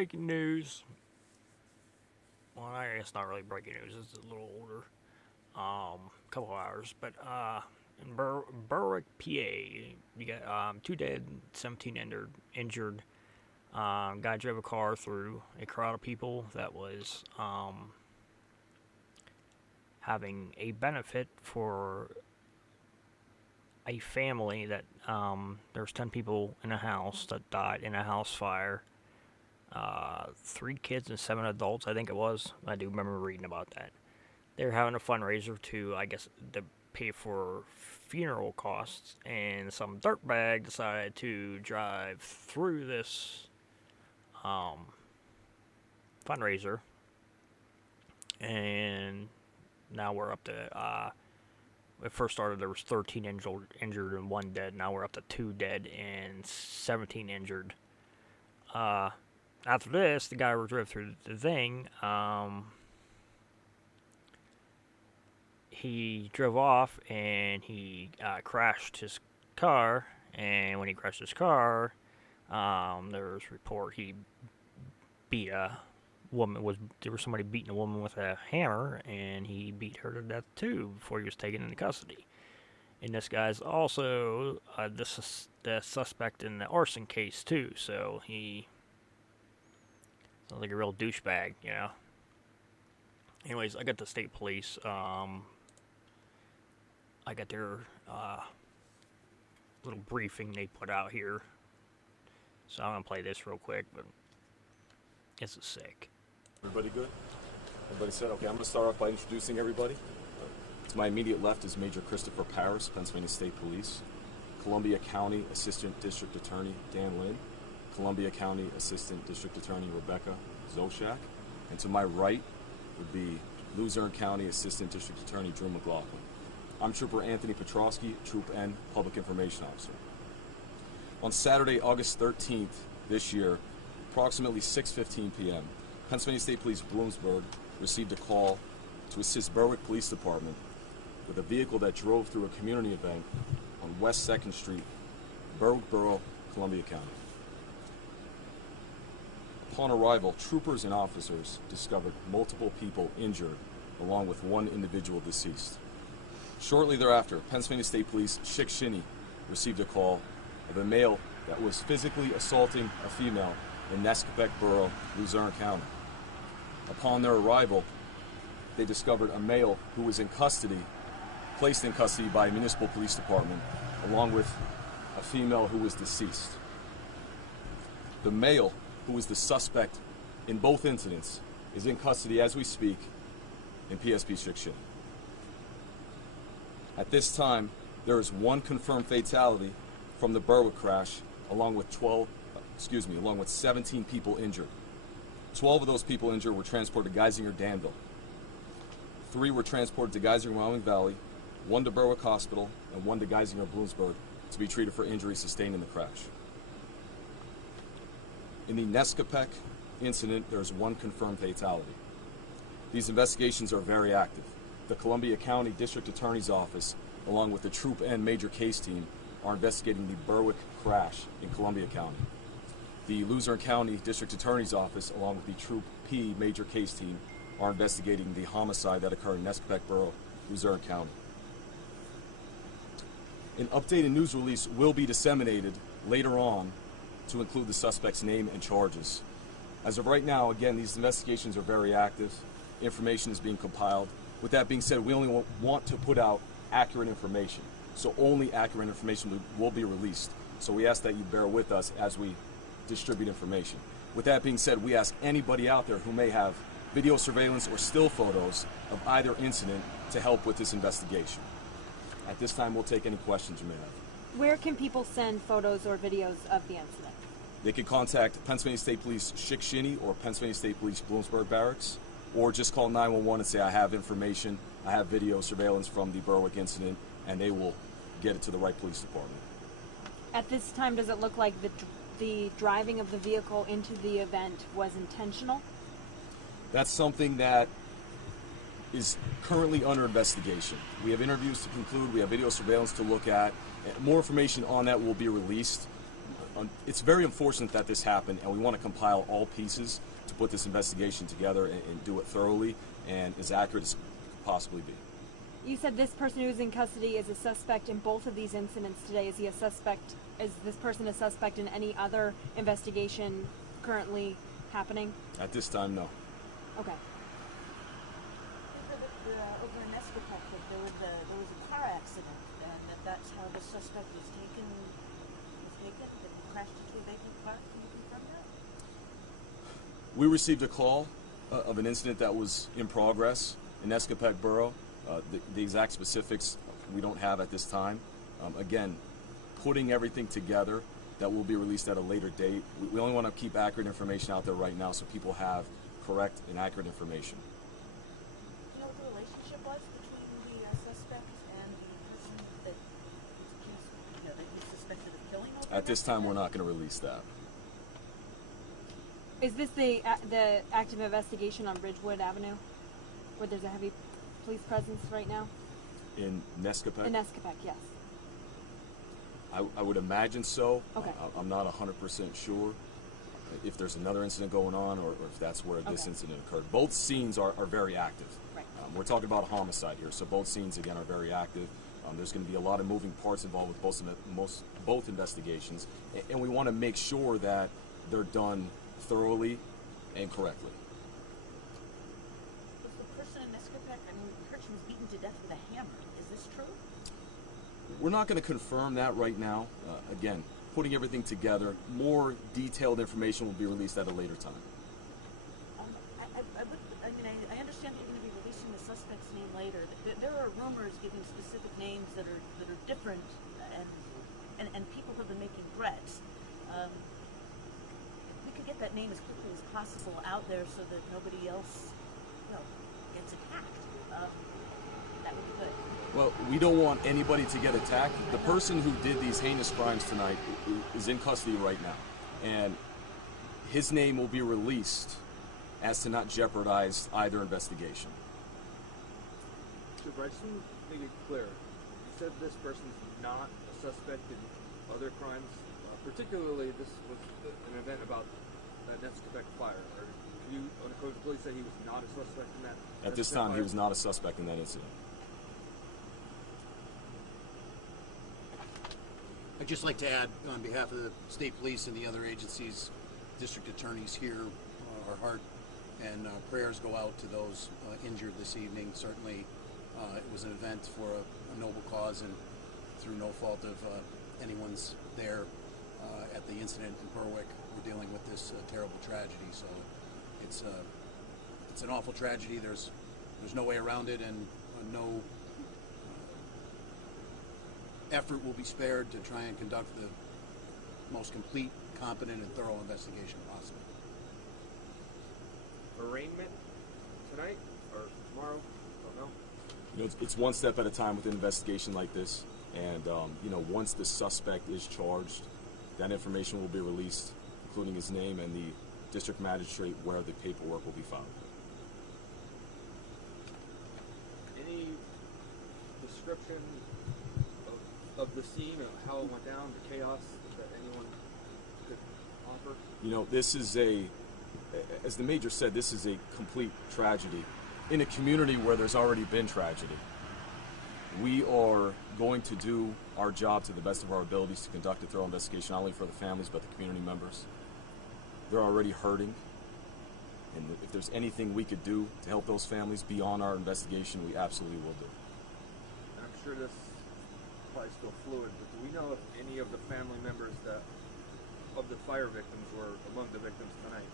breaking news. Well, I guess not really breaking news. It's a little older. Couple hours, but in Berwick, PA, you got 2 dead, 17 injured. Guy drove a car through a crowd of people that was having a benefit for a family that there's 10 people in a house that died in a house fire. 3 kids and 7 adults, I think it was. I do remember reading about that. They're having a fundraiser to, I guess, to pay for funeral costs, and some dirtbag decided to drive through this fundraiser, and now we're up to, it first started there was 13 injured and 1 dead. Now we're up to 2 dead and 17 injured. After this, the guy who drove through the thing, he drove off and he crashed his car. And when he crashed his car, there was a report he beat a woman. There was somebody beating a woman with a hammer, and he beat her to death too before he was taken into custody. And this guy's also the suspect in the arson case too. So he sounds like a real douchebag, you know. Anyways, I got the state police. I got their little briefing they put out here. So I'm going to play this real quick, but it's sick. Everybody good? Everybody set? Okay, I'm going to start off by introducing everybody. To my immediate left is Major Christopher Paris, Pennsylvania State Police. Columbia County Assistant District Attorney Dan Lynn. Columbia County Assistant District Attorney Rebecca Zoshak. And to my right would be Luzerne County Assistant District Attorney Drew McLaughlin. I'm Trooper Anthony Petrosky, Troop N, Public Information Officer. On Saturday, August 13th this year, approximately 6:15 p.m., Pennsylvania State Police Bloomsburg received a call to assist Berwick Police Department with a vehicle that drove through a community event on West 2nd Street, Berwick Borough, Columbia County. Upon arrival, troopers and officers discovered multiple people injured, along with 1 individual deceased. Shortly thereafter, Pennsylvania State Police Shikshinny received a call of a male that was physically assaulting a female in Nescopeck Borough, Luzerne County. Upon their arrival, they discovered a male who was in custody, placed in custody by a municipal police department, along with a female who was deceased. The male, who was the suspect in both incidents, is in custody as we speak in PSP Shikshinny. At this time, there is 1 confirmed fatality from the Berwick crash, along with 17 people injured. 12 of those people injured were transported to Geisinger, Danville. 3 were transported to Geisinger, Wyoming Valley, 1 to Berwick Hospital, and 1 to Geisinger, Bloomsburg, to be treated for injuries sustained in the crash. In the Nescopeck incident, there is 1 confirmed fatality. These investigations are very active. The Columbia County District Attorney's Office, along with the Troop N Major Case Team, are investigating the Berwick crash in Columbia County. The Luzerne County District Attorney's Office, along with the Troop P Major Case Team, are investigating the homicide that occurred in Nescopeck Borough, Luzerne County. An updated news release will be disseminated later on to include the suspect's name and charges. As of right now, again, these investigations are very active. Information is being compiled. With that being said, we only want to put out accurate information. So only accurate information will be released. So we ask that you bear with us as we distribute information. With that being said, we ask anybody out there who may have video surveillance or still photos of either incident to help with this investigation. At this time, we'll take any questions you may have. Where can people send photos or videos of the incident? They can contact Pennsylvania State Police Shikshinny or Pennsylvania State Police Bloomsburg Barracks, or just call 911 and say, I have information, I have video surveillance from the Berwick incident, and they will get it to the right police department. At this time, does it look like the driving of the vehicle into the event was intentional? That's something that is currently under investigation. We have interviews to conclude, we have video surveillance to look at. More information on that will be released. it's very unfortunate that this happened, and we want to compile all pieces to put this investigation together and do it thoroughly and as accurate as could possibly be. You said this person who's in custody is a suspect in both of these incidents today. Is he a suspect? Is this person a suspect in any other investigation currently happening? At this time, no. Okay. Over in Nescopeck, that there was a car accident, and that's how the suspect was taken. That he crashed into a vacant car. Can you confirm that? We received a call of an incident that was in progress in Nescopeck Borough. The exact specifics we don't have at this time. Again, putting everything together that will be released at a later date. We only want to keep accurate information out there right now so people have correct and accurate information. Do you know what the relationship was between the suspect and the person that was accused, that he's suspected of killing? At this time, we're not going to release that. Is this the active investigation on Ridgewood Avenue, where there's a heavy police presence right now? In Nescopeck? In Nescopeck, yes. I would imagine so. Okay. I'm not 100% sure if there's another incident going on or if that's where this incident occurred. Both scenes are very active. Right. We're talking about a homicide here, so both scenes, again, are very active. There's going to be a lot of moving parts involved with both investigations, and we want to make sure that they're done thoroughly and correctly. Was the person in Nescopeck, we heard she was beaten to death with a hammer. Is this true? We're not going to confirm that right now. Again, putting everything together, more detailed information will be released at a later time. I understand that you're going to be releasing the suspect's name later. There are rumors giving specific names that are different, and people have been making threats. We could get that name as quickly as possible out there so that nobody else, gets attacked. That would be good. Well, we don't want anybody to get attacked. The person who did these heinous crimes tonight is in custody right now, and his name will be released as to not jeopardize either investigation. So, I just want to make it clear. You said this person's not a suspect in other crimes. Particularly, this was an event about the Nescopeck fire. Or can you unequivocally say he was not a suspect in that? At this time, he was not a suspect in that incident. I'd just like to add, on behalf of the state police and the other agencies, district attorneys here, our heart and prayers go out to those injured this evening. Certainly, it was an event for a noble cause, and through no fault of anyone's there at the incident in Berwick, we're dealing with this terrible tragedy. So it's an awful tragedy. There's no way around it, and no effort will be spared to try and conduct the most complete, competent, and thorough investigation possible. Arraignment tonight or tomorrow? Don't know. It's one step at a time with an investigation like this, and once the suspect is charged, that information will be released, including his name and the district magistrate where the paperwork will be filed. Any description of the scene, of how it went down, the chaos that anyone could offer? This is as the major said, this is a complete tragedy in a community where there's already been tragedy. We are going to do our job to the best of our abilities to conduct a thorough investigation, not only for the families, but the community members. They're already hurting, and if there's anything we could do to help those families beyond our investigation, we absolutely will do. I'm sure this is probably still fluid, but do we know if any of the family members of the fire victims were among the victims tonight?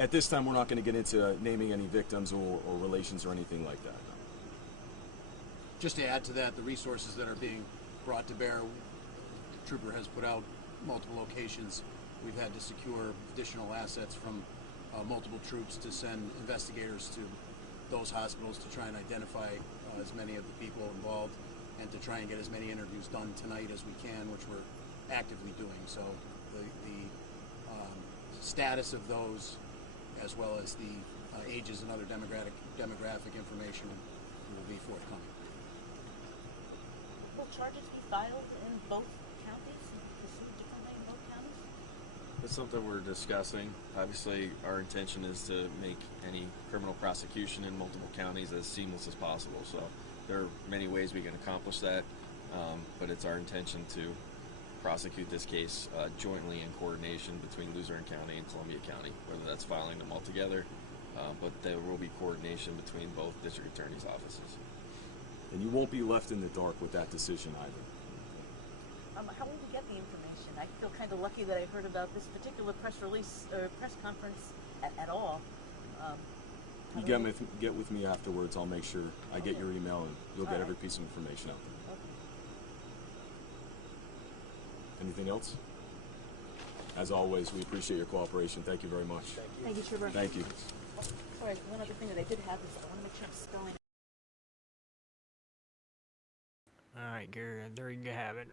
At this time, we're not going to get into naming any victims or relations or anything like that. No. Just to add to that, the resources that are being brought to bear, the Trooper has put out multiple locations. We've had to secure additional assets from multiple troops to send investigators to those hospitals to try and identify as many of the people involved and to try and get as many interviews done tonight as we can, which we're actively doing. So the status of those, as well as the ages and other demographic information, will be forthcoming. Will charges be filed in both counties, pursued differently in both counties? It's something we're discussing. Obviously, our intention is to make any criminal prosecution in multiple counties as seamless as possible. So there are many ways we can accomplish that, but it's our intention to prosecute this case jointly in coordination between Luzerne County and Columbia County, whether that's filing them all together, but there will be coordination between both district attorneys' offices. And you won't be left in the dark with that decision either. How will we get the information? I feel kind of lucky that I heard about this particular press release or press conference at all. You get with me afterwards. I'll make sure I get your email and you'll get every piece of information out there. Okay. Anything else? As always, we appreciate your cooperation. Thank you very much. Thank you, Trooper. Thank you. Sorry, one other thing that I did have is I want to make sure I'm spelling. All right, Gary, there you have it.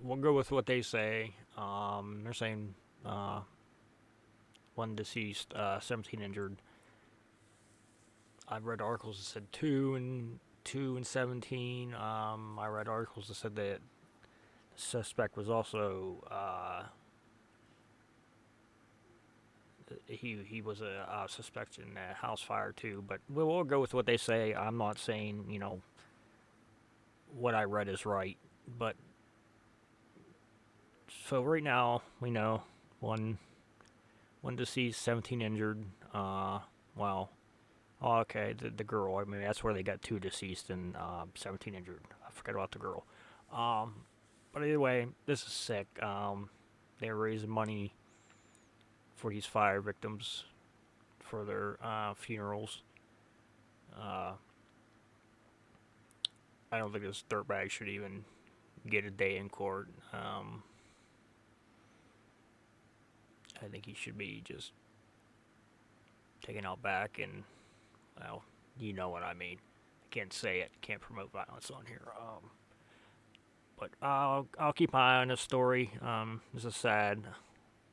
We'll go with what they say. They're saying, one deceased, 17 injured. I've read articles that said 2 and 17. I read articles that said that the suspect was also, he was a suspect in a house fire too, but we'll go with what they say. I'm not saying, what I read is right, but so right now we know one deceased, 17 injured. Okay, the girl. I mean, that's where they got 2 deceased and 17 injured. I forgot about the girl. But either way, this is sick. They're raising money for these fire victims for their funerals. I don't think this dirtbag should even get a day in court. I think he should be just taken out back and, well, you know what I mean. I can't say it. Can't promote violence on here. But I'll keep an eye on this story. This is sad.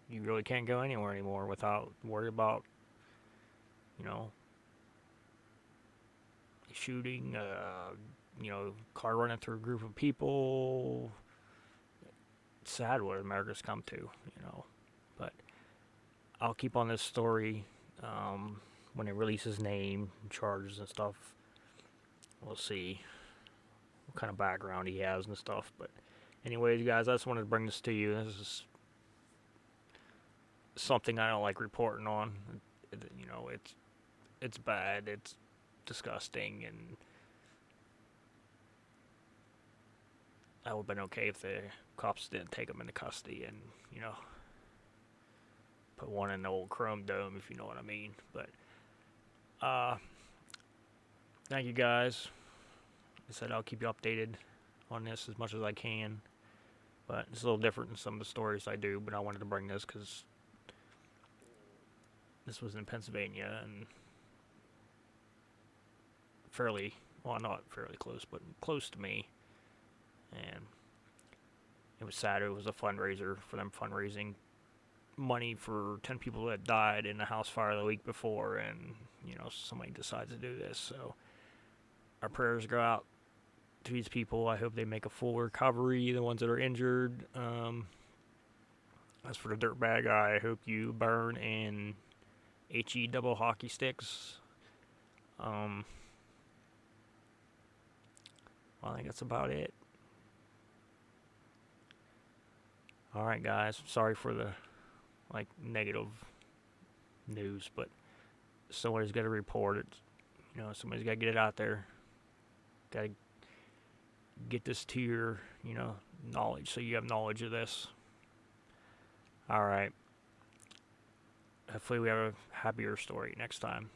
You really can't go anywhere anymore without worry about, shooting, car running through a group of people. It's sad what America's come to, But I'll keep on this story. When they release his name, charges and stuff, we'll see what kind of background he has and stuff. But anyways, guys, I just wanted to bring this to you. This is something I don't like reporting on. It's bad. It's disgusting, and I would have been okay if the cops didn't take him into custody and, put one in the old chrome dome, if you know what I mean. But thank you, guys. I said I'll keep you updated on this as much as I can. But it's a little different than some of the stories I do, but I wanted to bring this because this was in Pennsylvania and not fairly close, but close to me. And it was sad. It was a fundraiser for them, fundraising money for 10 people that died in a house fire the week before, and somebody decides to do this. So our prayers go out to these people. I hope they make a full recovery, the ones that are injured. As for the dirtbag guy, I hope you burn in HE double hockey sticks. I think that's about it. Alright, guys. Sorry for the negative news, but somebody's got to report it. Somebody's got to get it out there. Got to get this to your, knowledge, so you have knowledge of this. Alright. Hopefully we have a happier story next time.